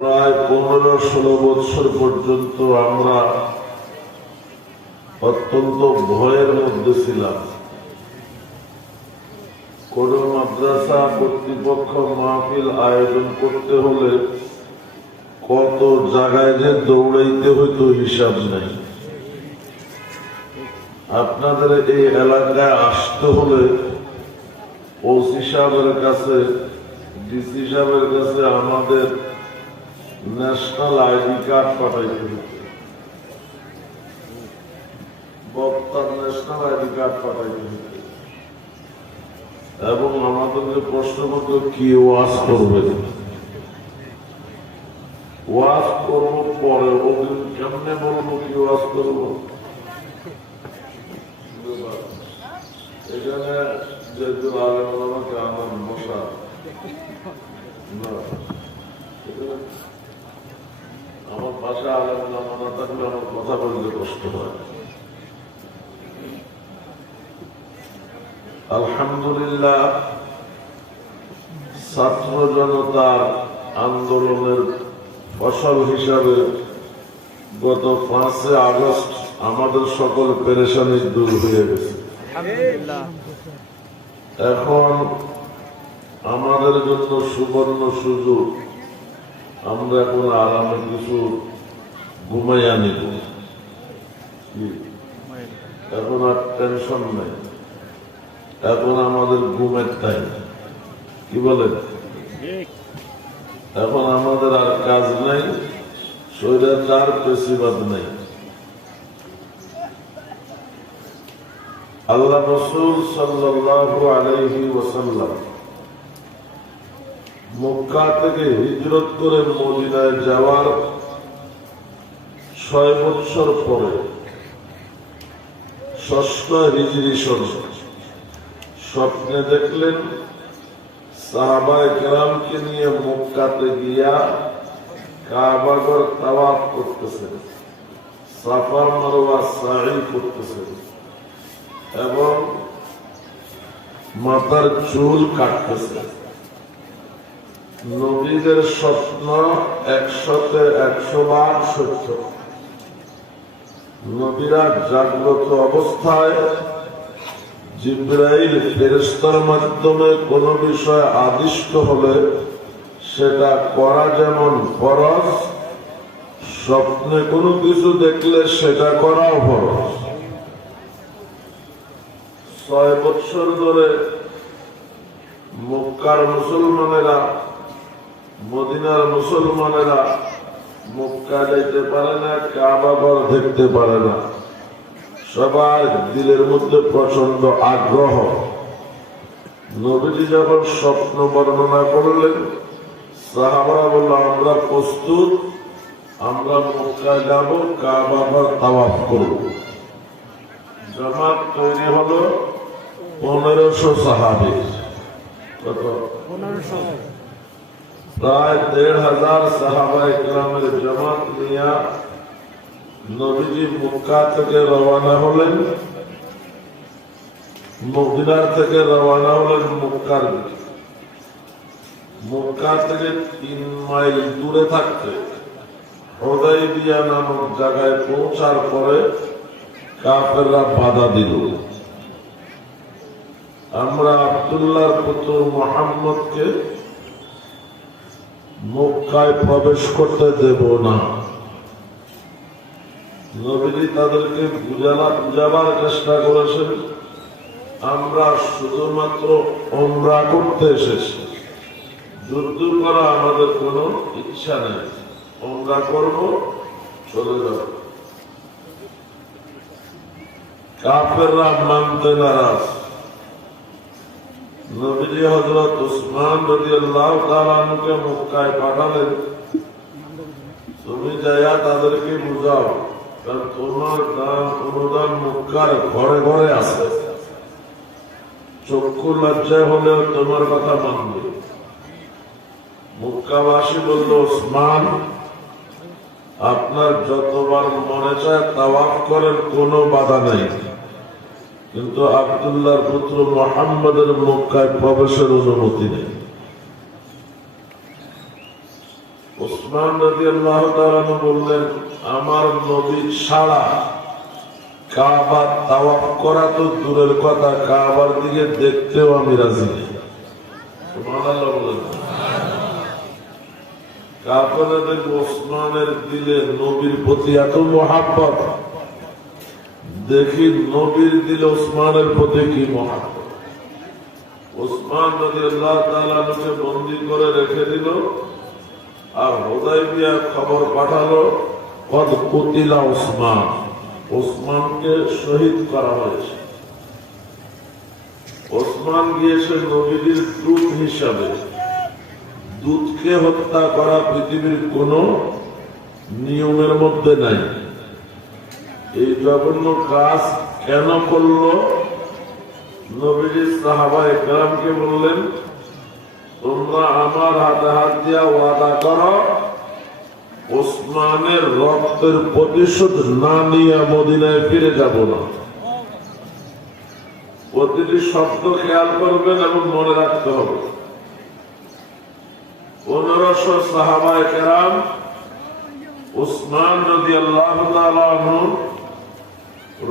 প্রায় 15-16 বছর পর্যন্ত আমরা অত্যন্ত ভয়ের মধ্যে ছিলাম। কোন মাদ্রাসা কর্তৃপক্ষ মাহফিল আয়োজন করতে হলে কত জায়গায় যে দৌড়াইতে হইতো হিসাব নাই। আপনাদের এই এলাকায় আসতে হলে ওসি সাহেবের কাছে, ডিসি সাহেবের কাছে আমাদের ন্যাশনাল আইডি কার্ড পাঠাইতে হতো, বক্তার ন্যাশনাল আইডি কার্ড পাঠাইতে হতো, এবং আমাদেরকে প্রশ্ন করতো কি ওয়াজ করবে। ওয়াজ করবো পরে, ওদিন কেমনে বলবো কি ওয়াজ করবো। এখানে যেহেতু আলেম আমাকে আমার মশা না, আমার পাশে আলেম না থাকলে আমার কথা বলতে কষ্ট হয়। আলহামদুলিল্লাহ, ছাত্র জনতার আন্দোলনের ফসল হিসাবে গত 5 আগস্ট আমাদের সকল পেরেশানি দূর হয়ে গেছে। এখন আমাদের জন্য সুবর্ণ সুযোগ, আমরা এখন আরামে কিছু ঘুমাইয়া নিব। এখন আর টেনশন নেই, এখন আমাদের ঘুমের টাইম। কি বলেন? এখন আমাদের আর কাজ নাই, স্বৈরাচার পেশিবাদ নাই। আল্লাহ রাসূল সাল্লাল্লাহু আলাইহি ওয়াসাল্লাম মক্কা থেকে হিজরত করে মদিনায় যাওয়ার 6 বছর পরে 6ষ্ঠ হিজরি সনে স্বপ্নে দেখলেন সাহাবায়ে কেরামকে নিয়ে মক্কাতে গিয়া কাবাগর তাওয়াফ করতেছেন, সাফা মারওয়া সাই করতেছেন এবং মাথার চুল কাটতেছেন। নবীদের স্বপ্ন 100 বার সত্য। নবীরা জাগ্রত অবস্থায় জিবরাইল ফেরেশতার মাধ্যমে কোন বিষয় আদিষ্ট হলে সেটা করা যেমন ফরজ, স্বপ্নে কোনো কিছু দেখলে সেটা করাও ফরজ। 6 বছর ধরে মক্কার মুসলমানেরা, মদিনার মুসলমানেরা মক্কা যাইতে পারে না, কাবা ঘর দেখতে পারে না। সবার দিলের মধ্যে প্রচন্ড আগ্রহ। নবীজি যখন স্বপ্ন বর্ণনা করলেন, সাহাবারা বলল আমরা প্রস্তুত, আমরা মক্কা যাব, কাবা ঘর তাওয়াফ করব। জামাত তৈরি হলো 1500 সাহাবী। কত? 1500। প্রায় 1500 সাহাবায়ে কেরামের জামাত নিয়ে নবীজি মক্কা থেকে রওনা হলেন, মদিনার থেকে রওনা হলেন মক্কার দিকে। মক্কা থেকে 3 মাইল দূরে থাকতে হুদাইবিয়া নামক জায়গায় পৌঁছার পরে কাফেররা বাধা দিল। আমরা আব্দুল্লাহর পুত্র মুহাম্মদকে মক্কায় প্রবেশ করতে দেব না। নবীজি তাদেরকে বুঝাবার চেষ্টা করেছেন, আমরা শুধুমাত্র উমরা করতে এসেছি, যুদ্ধ করা আমাদের কোনো ইচ্ছা নেই, উমরা করব, চলে যাব। কাফেররা মানতে নারাজ। নবীজি হযরত উসমান রাদিয়াল্লাহু তাআলা আনহুকে মক্কায় পাঠালেন, তুমি যাইয়া তাদেরকে বুঝাও, কারণ তোমার দান অনুদান মক্কার ঘরে ঘরে আছে, চক্ষু লজ্জায় হলেও তোমার কথা মানবে। মক্কাবাসী বলল, উসমান আপনার যতবার মনে চায় তাওয়াফ করেন, কোনো বাধা নাই, কিন্তু আব্দুল্লাহর পুত্র মুহাম্মদের মক্কায় প্রবেশের অনুমতি নেই। ওসমান রাদিয়াল্লাহু তাআলা বললেন, আমার নবী ছাড়া কাবা তাওয়াফ করা তো দূরের কথা, কাবার দিকে দেখতেও আমি রাজি নেই। সুবহানাল্লাহ বলেন। কাফেরদের ওসমানের দিলে নবীর প্রতি এত মহাব্বত, দেখি নবীর দিলে ওসমানের প্রতি কি মহাব্বত। ওসমান রাদিয়াল্লাহু তাআলা কে বন্দী করে রেখে দিল, আর হুদায়বিয়া খবর পাঠালো কদ কুতিলা ওসমান, ওসমানকে শহীদ করা হয়েছে। ওসমান গিয়েছে নবীর দূত হিসাবে। দূতকে হত্যা করা পৃথিবীর কোন নিয়মের মধ্যে নাই। এই জঘন্য কাজ কেন করলো? নবীজি সাহাবায়ে কেরামকে বললেন, তোমরা আমার হাতে হাত দিয়া ওয়াদা করো, ওসমানের রক্তের প্রতিশোধ না নিয়ে মদিনায় ফিরে যাব না। প্রতিটি শব্দ খেয়াল করবেন এবং মনে রাখতে হবে। 1500 সাহাবায়ে কেরাম ওসমান রাদিয়াল্লাহু তাআলা আনহু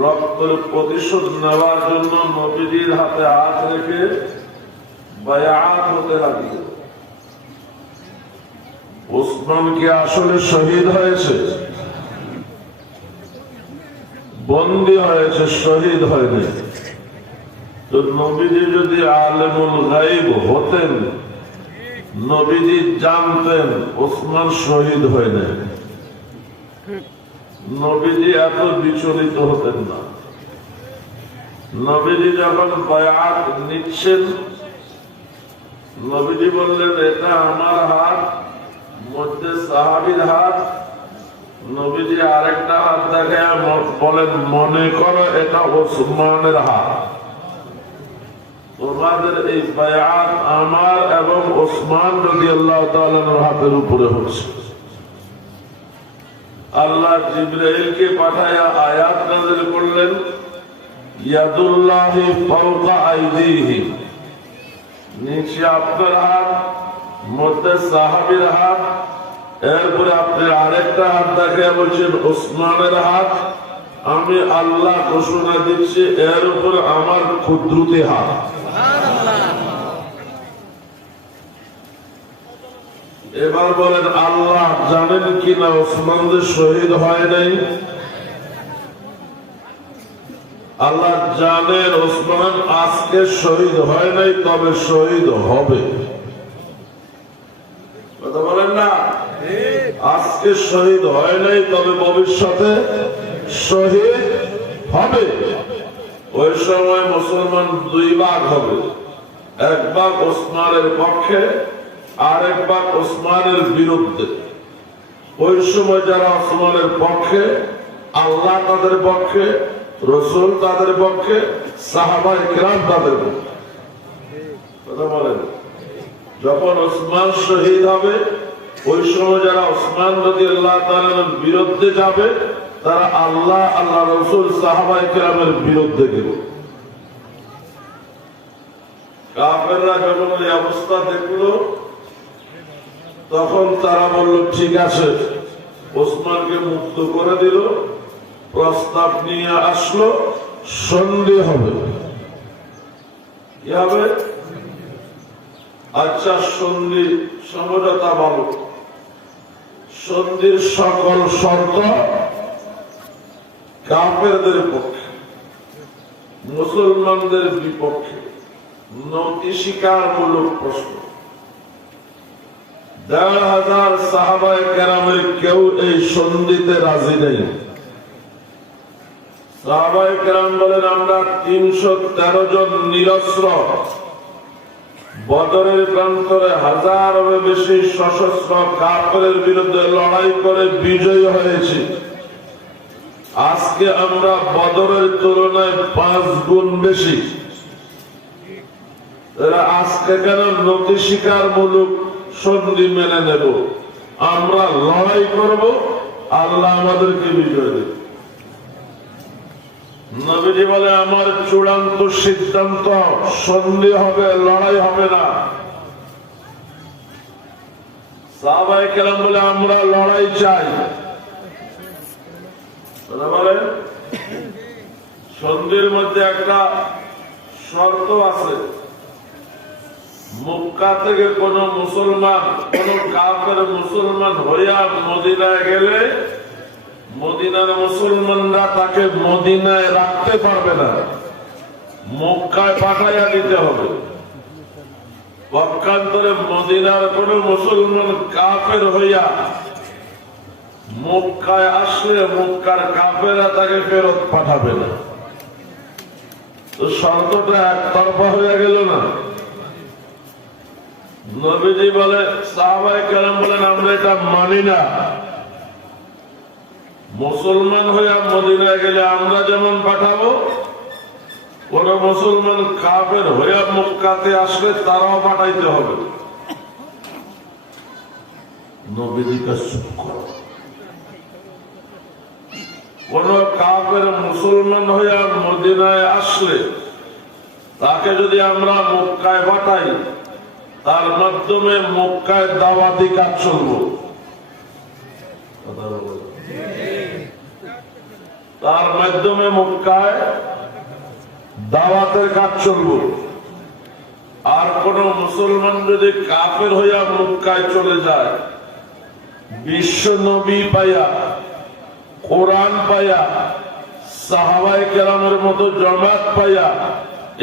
রক্তের প্রতিশোধ নেওয়ার জন্য নবীজির হাতে হাত রেখে বায়াত হতে লাগলো। ওসমান কি আসলে শহীদ হয়েছে? বন্দী হয়েছে, শহীদ হয়নি। তো নবীজি যদি আলেমুল গায়ব হতেন, নবীজি জানতেন ওসমান শহীদ হয় না, নবীজি এত বিচলিত হতেন না। নবীজি যখন বায়াত নিচ্ছেন, নবীজি বললেন, এটা আমার হাত, মধ্যে সাহাবীর হাত। নবীজি আরেকটা হাত দেখায় বলেন, মনে করো এটা ওসমানের হাত। তোমাদের এই বায়াত আমার এবং ওসমান রাদিয়াল্লাহু তাআলার হাতের উপরে হচ্ছে। আল্লাহ জিবরাইলকে পাঠায়া আয়াত নাযিল করলেন, ইয়াদুল্লাহি ফাওকা আইদিহিম, নিচে আপনার হাত, মধ্যে সাহাবীর হাত, এরপরে আপনি আরেকটা হাত দেখায়া বলছেন ওসমানের হাত। আমি আল্লাহ ঘোষণা দিচ্ছি এর উপরে আমার কুদরতি হাত। এবার বলেন, আল্লাহ জানেন কিনা ওসমান যে শহীদ হয় নাই? আল্লাহ জানেন ওসমান আজকে শহীদ হয় নাই, তবে শহীদ হবে। কথা বলেন না? আজকে শহীদ হয় নাই, তবে ভবিষ্যতে শহীদ হবে। ওই সময় মুসলমান দুই ভাগ হবে, এক ভাগ ওসমানের পক্ষে, আরেক ভাগ ওসমানের বিরুদ্ধে। ওই সময় যারা ওসমানের পক্ষে, আল্লাহ তাদের পক্ষে, রাসূল তাদের পক্ষে, সাহাবায়ে কেরাম তাদের পক্ষে। কথা বলেন। যখন ওসমান শহীদ হবে, ওই সময় যারা ওসমান রাদিয়াল্লাহু তাআলার বিরুদ্ধে যাবে, তারা আল্লাহ, আল্লাহ রাসূল, সাহাবায়ে কেরামের বিরুদ্ধে গেল। কাফেররা যখন এই অবস্থা দেখলো, তখন তারা বলল, ঠিক আছে, ওসমানকে মুক্ত করে দিল। প্রস্তাব নিয়ে আসলো, সন্ধি হবে। কি হবে? আচ্ছা, সন্ধি সমঝোতা বলো। সন্ধির সকল শর্ত কাফেরদের পক্ষে, মুসলমানদের বিপক্ষে, নতি স্বীকারমূলক প্রশ্ন। ১,৫০০ সাহাবায়ে কেরামের কেউ এই সন্ধিতে রাজি নেই। সাহাবায়ে কেরাম বলেন, আমরা ৩১৩ জন নিরস্ত্র বদরের প্রান্তরে হাজারের বেশি সশস্ত্র কাফেরের বিরুদ্ধে লড়াই করে বিজয়ী হয়েছি। আজকে আমরা বদরের তুলনায় ৫ গুণ বেশি। আজকে কেন নতি স্বীকারমূলক সন্ধি মেনে নেব? আমরা লড়াই করব, আল্লাহ আমাদেরকে বিজয় দেবে। নবীজি বলে, আমার চূড়ান্ত সিদ্ধান্ত, সন্ধি হবে, লড়াই হবে না। সাহাবায়ে কেরাম বলে আমরা লড়াই চাই, বলে সন্ধির মধ্যে একটা শর্ত আছে, মক্কা থেকে কোন মুসলমান, কোন কাফের মুসলমান হইয়া মদিনায় গেলে মদিনার মুসলমানরা তাকে মদিনায় রাখতে পারবে না, মক্কায় পাঠাইয়া দিতে হবে। পক্ষান্তরে মদিনার কোন মুসলমান কাফের হইয়া মক্কায় আসলে মক্কার কাফেরা তাকে ফেরত পাঠাবে না। তো শর্তটা একতরফা হয়ে গেল না। নবীজি বলে, সাহাবায়ে কেরাম বলেন আমরা এটা মানি না। মুসলমান হইয়া মদিনায় গেলে আমরা যেমন পাঠাবো, কোন মুসলমান কাফের হইয়া মক্কাতে আসলে তারাও পাঠাইতে হবে। নবীজি চুপ করো। কোন কাফের মুসলমান হইয়া মদিনায় আসলে তাকে যদি আমরা মক্কায় পাঠাই, তার মাধ্যমে মক্কায় দাওয়াতি কাজ চলব, তার মাধ্যমে মক্কায় দাওয়াতের কাজ চলব। আর কোন মুসলমান যদি কাফের হইয়া মক্কায় চলে যায়, বিশ্ব নবী পাইয়া, কোরআন পাইয়া, সাহাবায়ে কেরামের মতো জামাত পাইয়া,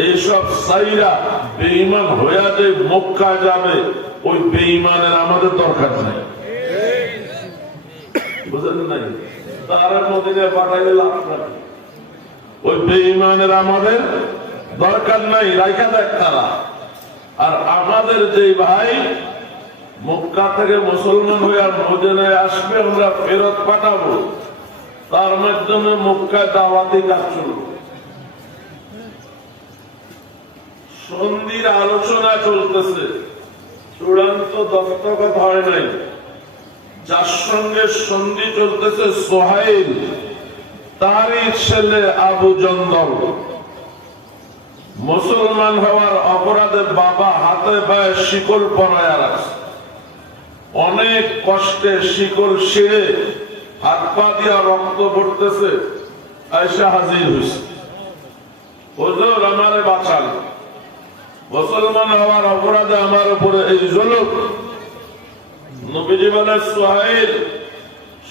এইসব সাইরা বেঈমান হইয়া যে মক্কায় যাবে, ওই বেঈমানের আমাদের দরকার নাই, বুঝলেন নাই? তারা মদিনায় পাঠাইলে লাভ নাই, ওই বেঈমানের আমাদের দরকার নাই, রাইখা দেখ তারা। আর আমাদের যে ভাই মক্কা থেকে মুসলমান হইয়া মদিনায় আসবে, আমরা ফেরত পাঠাবো, তার মাধ্যমে মক্কায় দাওয়াতি কাজ চলবে। সন্ধির আলোচনা চলতেছে, চূড়ান্ত দস্তখত হয় নাই। যার সঙ্গে সন্ধি চলতেছে সোহাইল, তারই ছেলে আবু জন্দল। মুসলমান হওয়ার অপরাধে বাবা হাতে পায়ে শিকল পরায়া রাখছে, অনেক কষ্টে শিকল ছিঁড়ে হাত পা দিয়া রক্ত পড়তেছে, আয়েশা হাজির হয়েছে, হুজুর আমারে বাঁচান, মুসলমান হওয়ার অপরাধে আমার উপরে এই জুলুম। নবীজি বলে, সোহাইল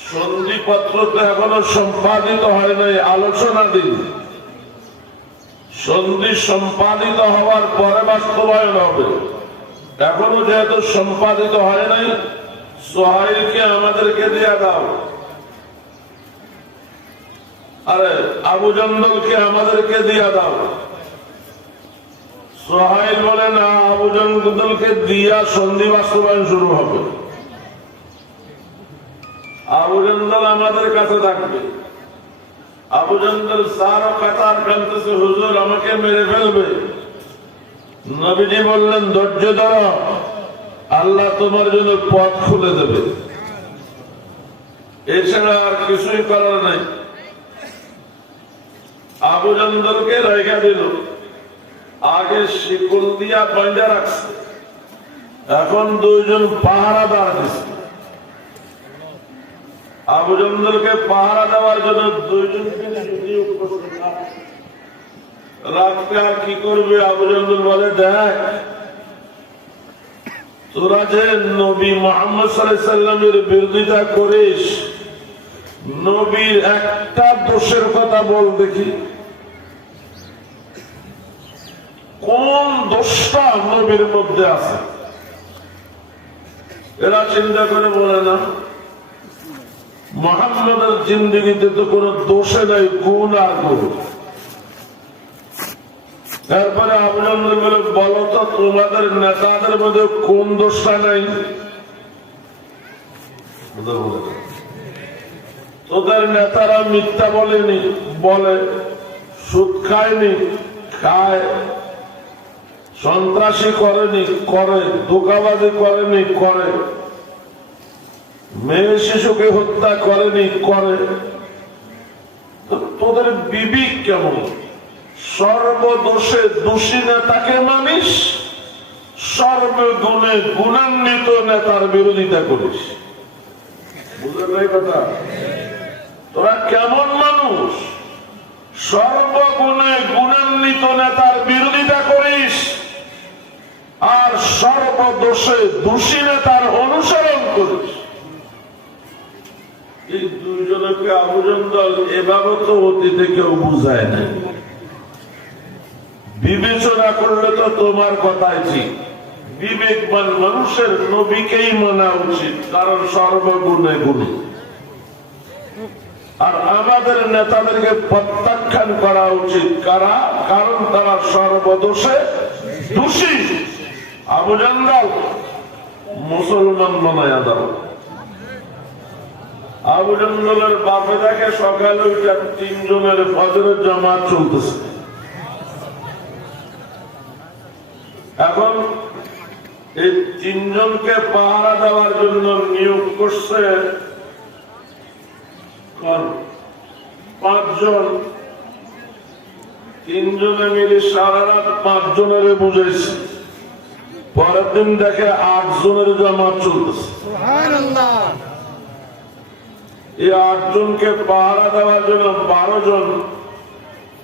সন্ধিপত্র তো এখনো সম্পাদিত হয় নাই, আলোচনা দিন, সন্ধি সম্পাদিত হওয়ার পরে বাস্তবায়ন হবে। এখনো যেহেতু সম্পাদিত হয় নাই, সোহাইলকে আমাদেরকে দিয়ে দাও, আরে আবু জন্দলকে আমাদেরকে দিয়ে দাও। সোহাইল বলে, না, আবু জন্দলকে দিয়া সন্ধি বাস্তবায়ন শুরু হবে, আবু জন্দল আমাদের কাছে থাকবে। আবু জন্দল সারা কাতার কাঁদতেছে, হুজুর আমাকে মেরে ফেলবে। নবীজি বললেন, ধৈর্য ধরো, আল্লাহ তোমার জন্য পথ খুলে দেবে, এছাড়া আর কিছুই করার নাই। আবু জন্দলকে রেখা দিল, আগে শিকল দিয়া বাইন্ধা রাখছে, এখন দুইজন পাহারাদার দিচ্ছে। আবু জন্দলকে পাহারা দেওয়ার জন্য দুইজনকে নিয়োগ করছে। রাখতে আর কি করবে? আবু জন্দল বলে, দেখ তোরা যে নবী মুহাম্মদ সাল্লাল্লাহু আলাইহি সাল্লামের বিরোধিতা করিস, নবীর একটা দোষের কথা বল দেখি, কোন দোষটা নবীর মধ্যে আছে? এরা চিন্তা করে বলে, না, মুহাম্মদের জিন্দেগিতে তো কোন দোষে নাই, গুণ আর গুণ। তারপরে আবু জন্দল বলে, বলো তো তোমাদের নেতাদের মধ্যে কোন দোষটা নাই? তোদের নেতারা মিথ্যা বলেনি, বলে, সুদ খায়নি, খায়, সন্ত্রাসী করেনি, করে, ধোঁকাবাজি করেনি, করে, মেয়ে শিশুকে হত্যা করেনি, করে। তোদের বিবেক কেমন? সর্বদোষে দোষী নেতাকে মানিস, সর্বগুণে গুণান্বিত নেতার বিরোধিতা করিস। বুঝলেন এই কথা? তোরা কেমন মানুষ? সর্বগুণে গুণান্বিত নেতার বিরোধিতা করিস আর সর্বদোষে দোষী নেতার অনুসরণ করিস। এই দুইজনকে আবু জন্দল এভাবে তো অতীতে কেউ বুঝায় নাই। বিবেচনা করলে তো তোমার কথাই ঠিক। বিবেকবান মানুষের নবীকেই মানা উচিত, কারণ সর্বগুণে গুণী। আর আমাদের নেতাদেরকে প্রত্যাখ্যান করা উচিত, কারণ তারা সর্বদোষে দোষী। আবু জন্দল মুসলমান বানায়া দাও। আবু জন্দলের বাপে দেখে সকালে উঠে 3 জনের ফজরের জামাত চলতেছে। এখন এই 3 জনকে পাহারা দেওয়ার জন্য নিয়োগ করছে 5 জন। 3 জনে মিলে সারা রাত 5 জনের বুঝাইছে। পরের দিন দেখে 8 জনের জামাত চলতেছে। এই 8 জনকে পাহারা দেওয়ার জন্য 12 জন,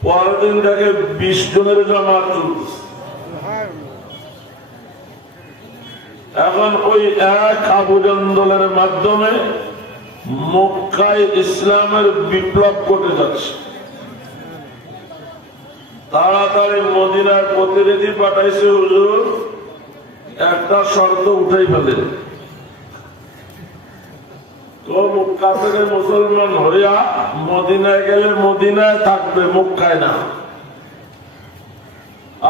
পরের দিন দেখে 20 জনের জামাত চলতেছে। এখন ওই এক আবু জন্দলের মাধ্যমে মক্কায় ইসলামের বিপ্লব ঘটে যাচ্ছে। তাড়াতাড়ি মদিনার প্রতিনিধি পাঠাইছে, হুজুর একটা শর্ত উঠাই ফেলেন। তো মক্কা থেকে মুসলমান হইয়া মদিনায় গেলে মদিনায় থাকবে, মক্কায় না।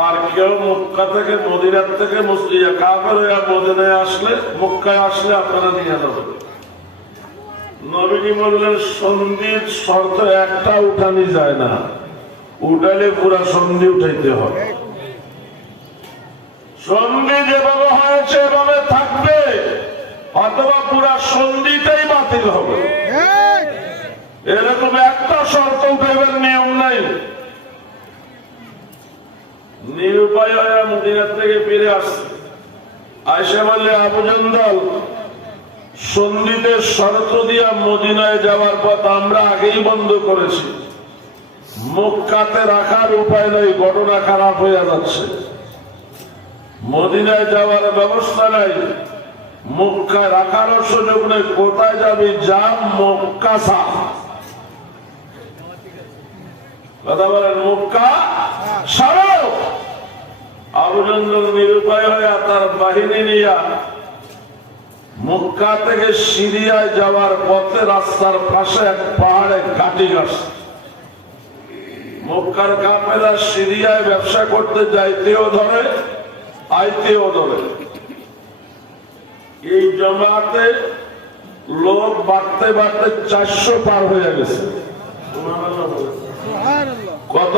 আর কেউ মক্কা থেকে মদিনার থেকে কাফের হইয়া মদিনায় আসলে, মক্কায় আসলে আপনারা নিয়ে যাবেন। নবীজি বললেন সন্ধির শর্ত একটা উঠানি যায় না, উঠালে পুরা সন্ধি উঠাইতে হবে। সন্ধি যেভাবে হয়েছে এভাবে থাকবে, অথবা পুরা সন্ধিটাই বাতিল হবে। এরকম একটা শর্ত উঠাইবার নিয়ম নাই। নিরুপায় হয়ে মদিনার থেকে ফিরে আসছে। আয়েশা বললে, আবু জন্দল সন্ধিতে শর্ত দিয়া মদিনায় যাওয়ার পথ আমরা আগেই বন্ধ করেছি, মক্কাতে রাখার উপায় নাই, ঘটনা খারাপ হয়ে যাচ্ছে। মদিনায় যাওয়ার ব্যবস্থা নাই, মক্কায় রাখার সুযোগ নেই। কোথায় যাবি? যা মক্কা সাফ। কথা বলেন, মক্কা সারো। আবু জন্দল নিরুপায় হয়ে তার বাহিনী নিয়ে মক্কা থেকে সিরিয়ায় যাওয়ার পথে রাস্তার পাশে এক পাহাড়ে কাটি গাছ। মক্কার কাফেলা সিরিয়ায় ব্যবসা করতে যাইতেও ধরে, আইতেও ধরে। এই জমাতে লোক বাড়তে বাড়তে 400 পার হয়ে গেছে। কত?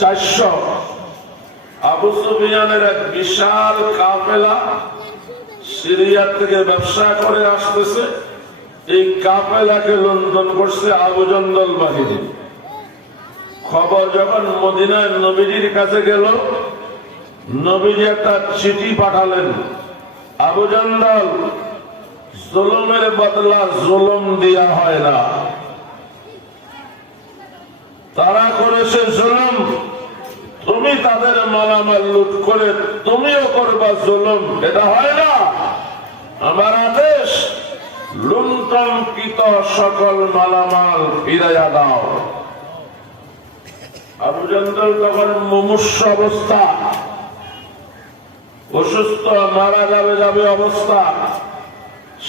400। আবু সুফিয়ানের এক বিশাল কাফেলা সিরিয়া থেকে ব্যবসা করে আসতেছে। এই কাফেলাকে লন্ডন করছে আবু জন্দল বাহিনী। খবর যখন মদিনায় নবীজির কাছে গেল, নবীজি একটা চিঠি পাঠালেন, আবু জন্দল জুলুমের বদলা জুলুম দেয়া হয় না, তারা করেছে জুলুম, তুমি তাদের মালামাল লুট করে তুমিও করবা জুলুম, এটা হয় না। আমার আদেশ, লুণ্ঠনকৃত সকল মালামাল ফিরাইয়া দাও। আবু জন্দল তখন মুমূর্ষ অবস্থা, অসুস্থ, মারা যাবে অবস্থা।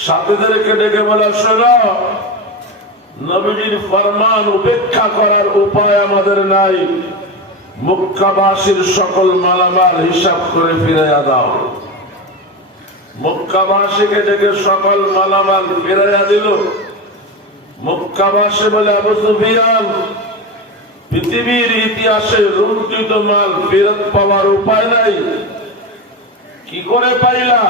সাথীদেরকে ডেকে বলা, শোনো, নবীজির ফরমান উপেক্ষা করার উপায় আমাদের নাই, মক্কাবাসীর সকল মালামাল হিসাব করে ফিরাইয়া দাও। মক্কাবাসীকে ডেকে সকল মালামাল ফিরাইয়া দিল। মক্কাবাসী বলে, আবু সুফিয়ান, পৃথিবীর ইতিহাসে লুণ্ঠিত মাল ফেরত পাওয়ার উপায় নাই, কি করে পাইলা?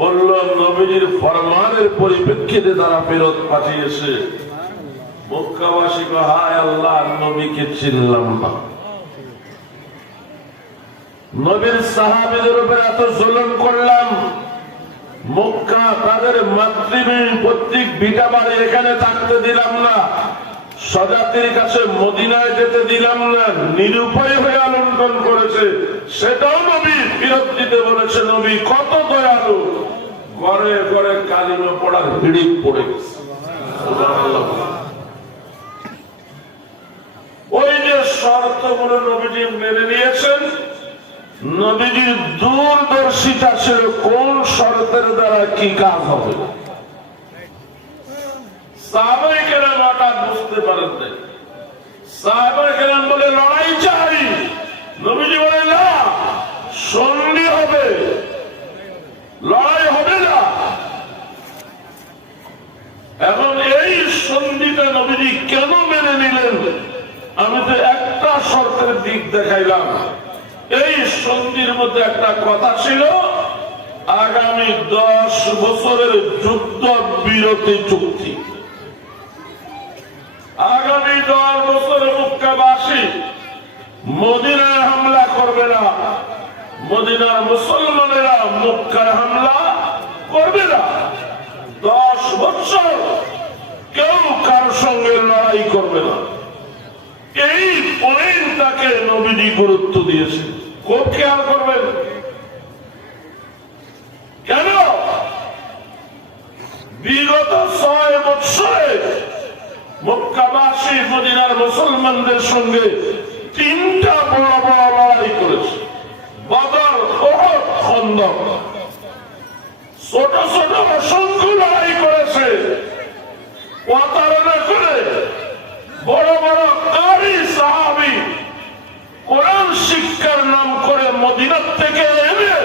বলল, নবীজির ফরমানের পরিপ্রেক্ষিতে তারা ফেরত পাঠিয়েছে। মক্কাবাসী কয়, হায় আল্লাহ, নবীকে চিনলাম না। নবীর সাহাবীদের উপর এত জুলুম করলাম, মক্কা তাদের মাতৃভূমি প্রত্যেক ভিটা বাড়ি এখানে থাকতে দিলাম না, স্বজাতির কাছে মদিনায় যেতে দিলাম না, নিরুপায় হয়ে আলঙ্কন করেছে, সেটাও নবী ফিরত দিতে বলেছে। নবী কত দয়ালু, ঘরে ঘরে কালিমা পড়ার হিড়িক পড়ে গেছে। ওই যে শর্তগুলো নবীজি মেনে নিয়েছেন, নবীজির দূরদর্শিতা ছিল কোন শর্তের দ্বারা কি কাজ হবে। সাহাবায়ে কেরাম হঠাৎ বুঝতে পারেন নাই। সাহাবায়ে কেরাম বলে লড়াই চাই, নবীজি বলে না, সন্ধি হবে, লড়াই হবে না। এখন এই সন্ধিটা নবীজি কেন মেনে নিলেন? আমি তো একটা শর্তের দিক দেখাইলাম। এই সন্ধির মধ্যে একটা কথা ছিল, আগামী 10 বছরের যুদ্ধ বিরতি চুক্তি। আগামী 10 বছর মক্কাবাসী মদিনায় হামলা করবে না, মদিনার মুসলমানেরা মক্কায় হামলা করবে না। 10 বছর কেউ কার সঙ্গে লড়াই করবে না। এই পয়েন্টটাকে নবীজি গুরুত্ব দিয়েছেন। খুব খেয়াল করবেন। কেন? বিগত 6 বছরে মক্কাবাসী মদিনার মুসলমানদের সঙ্গে 3টা বড় বড় লড়াই করেছে। বদর, উহুদ, খন্দক। ছোট ছোট অসংখ্য লড়াই করেছে। প্রতারণা করে বড় বড় কারি সাহাবী কোরআন শিক্ষার নাম করে মদিনার থেকে এনে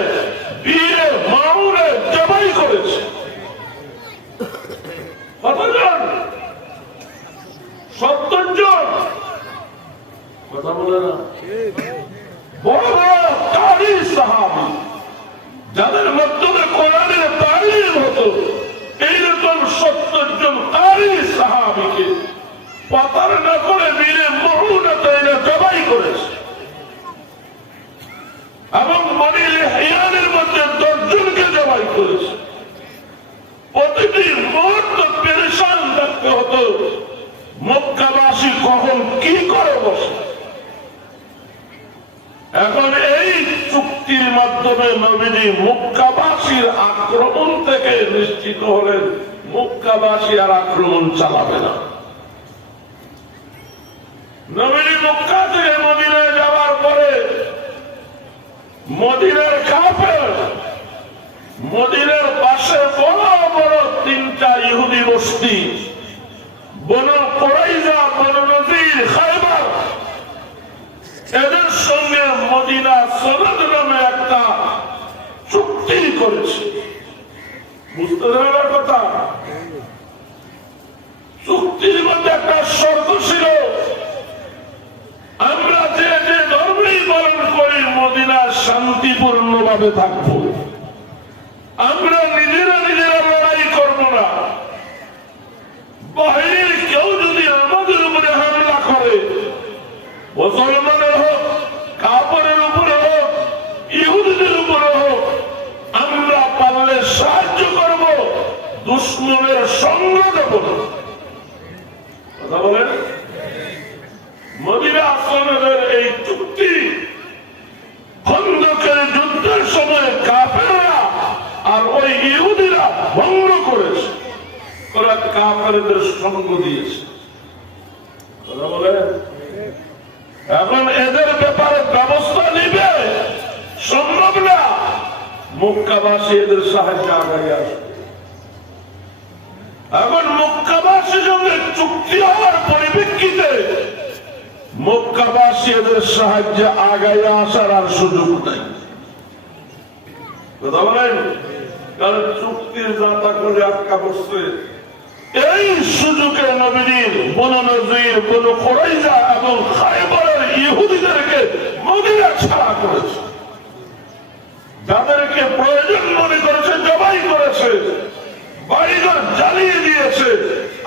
বীরে মাউনে জবাই করেছে। কতজন? 70 জন। কথা বলে না? বড় বড় কারি সাহাবী, যাদের মাধ্যমে কোরআনের তালিম হতো, এইরকম 70 জন কারি সাহাবীকে প্রতারণা করে বীরে মাউনে তাইলে জবাই করেছে। এবং মনিল হিয়ানের মধ্যে 10 জনকে জবাই করেছে। প্রতিটি মুহূর্ত পেরেশান থাকতে হতো, মক্কাবাসী কখন কি করে বসে। এখন এই চুক্তির মাধ্যমে নবীজি মক্কাবাসীর আক্রমণ থেকে নিশ্চিত হলেন, মক্কাবাসী আর আক্রমণ চালাবে না। নবীজি মক্কা থেকে মদিনায় যাওয়ার পরে মদিনার কাফের, মদিনার পাশে বড় বড় 3টা ইহুদি বস্তি, বনু কুরাইজা, বনু নযীর, খায়বার, এদের সঙ্গে মদিনা সনদ নামে একটা চুক্তি করেছে। বুঝতে পারার কথা, চুক্তির মধ্যে একটা শর্ত ছিল, আমরা যে যে ধর্মেই পালন করি মদিনা শান্তিপূর্ণ ভাবে থাকবো, আমরা নিজেরা নিজেরা লড়াই করবো না। বাহিরের কেউ যদি আমাদের উপরে হামলা করে, মুসলমানের হোক, কাফেরের উপরে হোক, ইহুদিদের উপরে হোক, আমরা পারলে সাহায্য করব, দুশমনের সঙ্গ দেব না। কথা বলেন? মদিনা সনদের এই চুক্তি খন্দকের যুদ্ধের সময় কাফেররা আর ওই ইহুদিরা ভঙ্গ করেছে, ওরা কাফেরদের সঙ্গ দিয়েছে। কথা বলেন? এখন এদের ব্যাপারে ব্যবস্থা নিবে সম্ভব না। মক্কাবাসী এদের সাহায্যে আগায় আসবে। এখন মক্কাবাসীর সঙ্গে চুক্তি হওয়ার পরিপ্রেক্ষিতে মক্কাবাসী এদের সাহায্যে আগায় আসার আর সুযোগ নাই। কথা বলেন? কারণ চুক্তির যাতা করে আটকা বসছে। এই সুযোগে নবীর বনু নযীর, বনু কুরাইজা এবং খায়বারের ইহুদিদেরকে মদিনা ছাড়া করেছে। যাদেরকে প্রয়োজন মনে করেছে জবাই করেছে, বাড়িঘর জ্বালিয়ে দিয়েছে।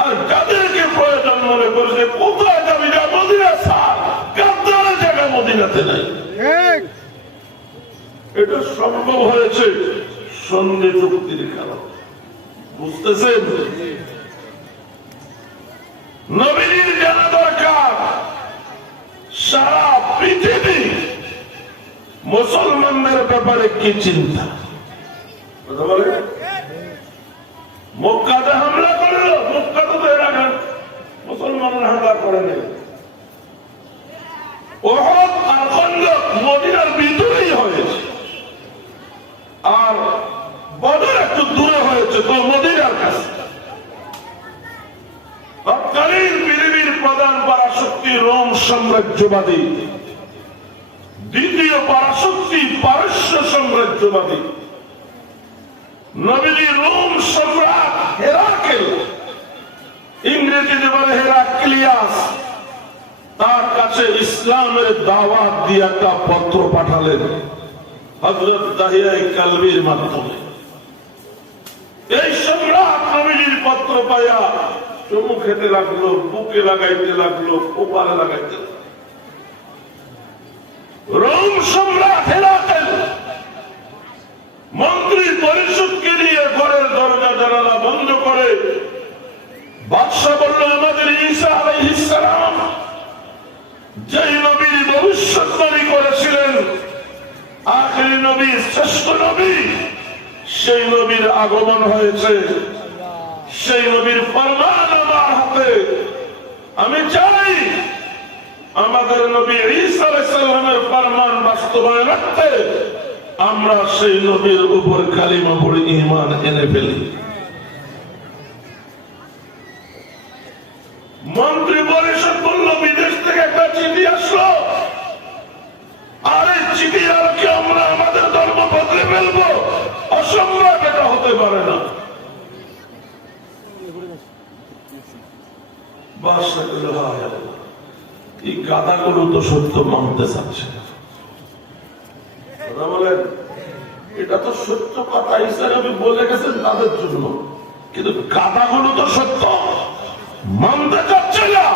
আর যাদেরকে প্রয়োজন মনে করেছে কোথায় যাবি, যা মদিনা ছাড়, গাদ্দারের জায়গা মদিনাতে নাই। হয়েছে সন্ধি চুক্তির কারণে। বুঝতেছেন? নবীর জানা দরকার সারা পৃথিবী মুসলমানদের ব্যাপারে কি চিন্তা। কথা বলে মক্কাতে হামলা করলো, মক্কাতে তো এরা মুসলমানরা হামলা করেনি। ওহদ আর খন্দক মদিনার ভিতরেই হয়েছে, আর বদর একটু দূরে হয়েছে তো মদিনার কাছে। তৎকালীন পৃথিবীর প্রধান পরাশক্তি রোম সাম্রাজ্যবাদী, দ্বিতীয় পরাশক্তি পারস্য সাম্রাজ্যবাদী। নবীজি রোম সম্রাট হেরাকেল, ইংরেজিতে বলে হেরাক্লিয়াস, তার কাছে ইসলামের দাওয়াত দিয়ে একটা পত্র পাঠালেন হযরত দাহিয়া কালবির মাধ্যমে। এই সম্রাট নবীজির পত্র পাইয়া চুমু খেতে লাগলো, বুকে লাগাইতে লাগলো, কপালে লাগাইতে লাগলো। রোম সম্রাট হেরাকেল মন্ত্রী পরিষদকে নিয়ে ঘরের দরজা জানালা বন্ধ করে বাদশা বলল, আমাদের ঈসা আলাইহিস সালাম যেই নবীর ভবিষ্যৎবাণী করেছিলেন, আখিরি নবী, শ্রেষ্ঠ নবী, সেই নবীর আগমন হয়েছে। সেই নবীর ফরমান আমার হাতে। আমি চাই আমাদের নবী ঈসা আলাইহিস সালামের ফরমান বাস্তবায়ন রাখতে আমরা সেই নবীর উপর কালিমা পড়ে ঈমান এনে ফেলি। মন্ত্রী পরিষদ বলল, বিদেশ থেকে একটা চিঠি আসলো, আর এই চিঠি আর কি আমরা আমাদের ধর্ম বদলে ফেলবো? অসম্ভব, এটা হতে পারে না। এই গাধাগুলো তো সত্য মানতে চাচ্ছে। বলেন, এটা তো সত্য কথা হিসাবে আমি বলে গেছেন তাদের জন্য, কিন্তু গাধাগুলো তো সত্য মানতে চাচ্ছে না।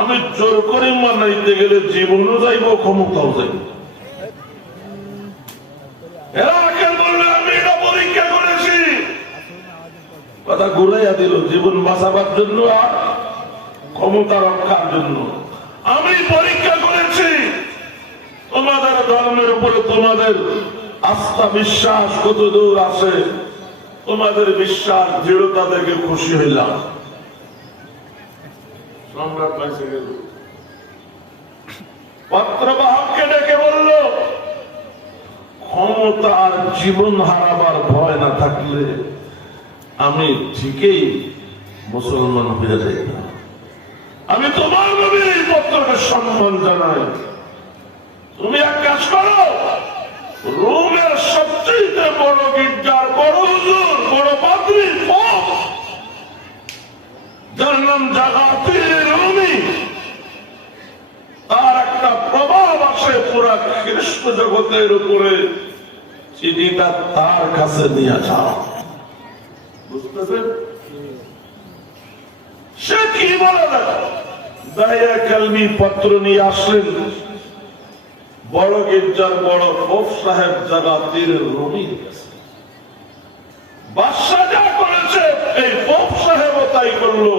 আমি জোর করে মানাইতে গেলে জীবনও যাইব, ক্ষমতাও যাইব। এরা বললে আমি এটা পরীক্ষা করেছি, কথা ঘুরাইয়া দিল, জীবন বাঁচাবার জন্য আর ক্ষমতা রক্ষার জন্য। আমি পরীক্ষা করেছি তোমাদের ধর্মের উপরে তোমাদের আস্থা বিশ্বাস কত দূর আছে। তোমাদের বিশ্বাস দৃঢ়তা দেখে খুশি হইলাম। সম্রাট পাইছে গেল, পত্রবাহককে ডেকে বলল, ক্ষমতা আর জীবন হারাবার ভয় না থাকলে আমি ঠিকই মুসলমান হয়ে যাই না। আমি তোমার নবীর এই পত্রকে সম্মান জানাই। তুমি এক কাজ করো, রোমের সবচেয়ে বড় গির্জার বড় হুজুর, বড় পাদ্রী, পোপ, যার নাম জাগাতির রুমি, তার একটা প্রভাব আছে পুরা খ্রিস্ট জগতের উপরে। চিঠিটা তার কাছে নিয়ে যাও। বুঝতেছেন সে কি বলে? দেখো, দাহিয়া কালবি পত্র নিয়ে আসলেন বড় গির্জার বড় পোপ সাহেব জাগাতির রুমির কাছে। বাদশা যা করেছে এই পোপ সাহেবও তাই করলো।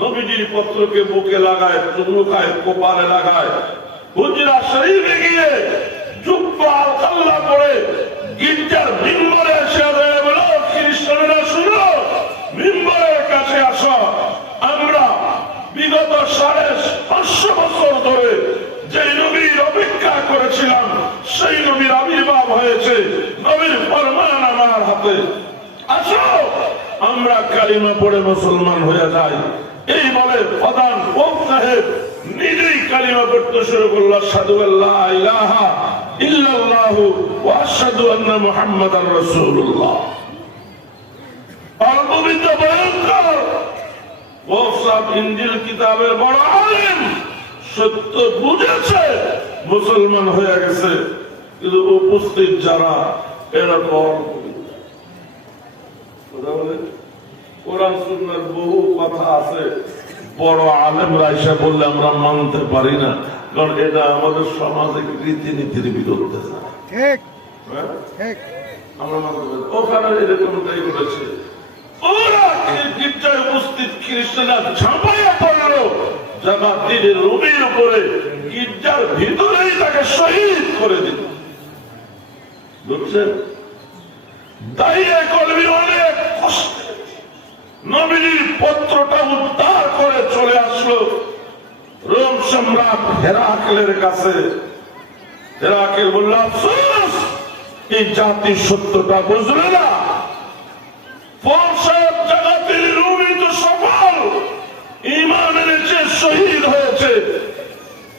নবীজির পত্রকে বুকে লাগায়, চুমু খায়, কপালে লাগায়, হুজরা শরীফে গিয়ে জুব্বা আল কাল্লা পরে গির্জার মিম্বরে এসে বলো, খ্রিস্টানেরা শুনো, মিম্বরের কাছে আসো। আমরা বিগত 550 বছর ধরে যে নবীর অপেক্ষা করেছিলাম, সেই নবীর আবির্ভাব হয়েছে। নবীর ফরমান আমার হাতে। আসো আমরা কালিমা পড়ে মুসলমান হয়ে যাই। এই বলে প্রধান পোপ সাহেব নিজেই কালিমা পড়তে শুরু করল, আশহাদু আল্লা ইলাহা ইল্লাল্লাহু ওয়া আশহাদু আন্না মুহাম্মাদার রাসূলুল্লাহ। অল্পবিদ্য ভয়ঙ্কর পোপ সাহেব, ইনজিল কিতাবের বড় আলেম, সত্য বুঝেছে, মুসলমান হয়ে গেছে। কিন্তু উপস্থিত যারা এরকম কোরআন সুন্নাহর বহু কথা আছে, বড় আলেমরা এসে বললে আমরা মানতে পারি না, কারণ এটা আমাদের সমাজে রীতিনীতির বিরুদ্ধে। আমরা মানতে পারি ওখানে এরকমটাই করেছে। ওরা গির্জায় উপস্থিত খ্রিস্টানরা ঝাঁপাইয়া পড়লো জামাতির রুমির উপরে, গির্জার ভিতরেই তাকে শহীদ করে দিল। বুঝছেন? দাইয়ে কলবি অনেক কষ্টে নবীর পত্রটা উদ্ধার করে চলে আসলো রোম সম্রাট হেরাকেলের কাছে। হেরাকেল বলল, আফসোস এই জাতি সত্যটা বুঝলে না। জাগাতের রুমি তো সফল, ঈমান এনেছে, শহীদ হয়েছে,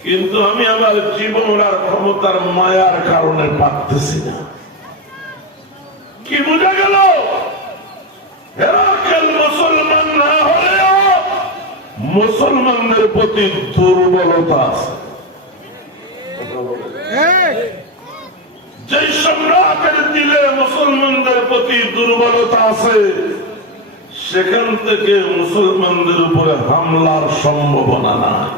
কিন্তু আমি আমার জীবন আর ক্ষমতার মায়ার কারণে পারতেছি না। কি বোঝা গেল? হেরাকেল মুসলমান না হলেও মুসলমানদের প্রতি দুর্বলতা আছে। যে সম্রাটের দিলে মুসলমানদের প্রতি দুর্বলতা আছে, সেখান থেকে মুসলমানদের উপরে হামলার সম্ভাবনা নাই।